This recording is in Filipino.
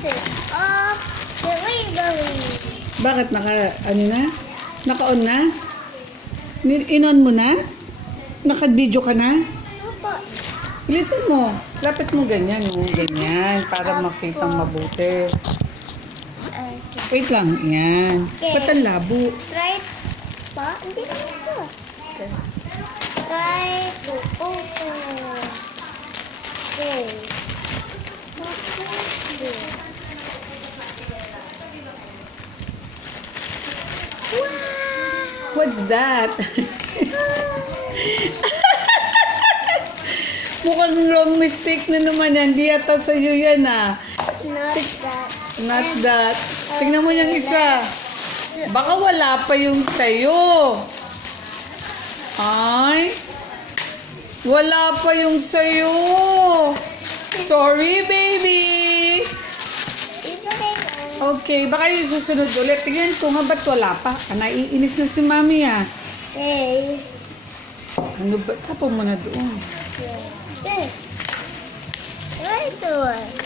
pieces of delivery. Bakit ano na? Naka-on na? In-on mo na? Naka-video ka na? Opo. Pilitin mo. Lapit mo ganyan, oh. Ganyan. Para makitang mabuti. Okay. Wait lang. Yan. Okay. Ba't ang labo? Try pa? Hindi pa ito. Try to open. Okay. Wow! What's that? Mukhang wrong mistake na naman yan. Di yata sa'yo yan, ah. Not that. Not that. Tingnan mo yung isa. Baka wala pa yung sa'yo. Ay. Wala pa yung sa'yo. Sorry, baby. It's okay. Okay, baka yung susunod ulit. Tingnan ko nga ba't wala pa. Naiinis na si mami, ah. Hey. Ano ba? Tapon mo na doon. Okay. Right to it.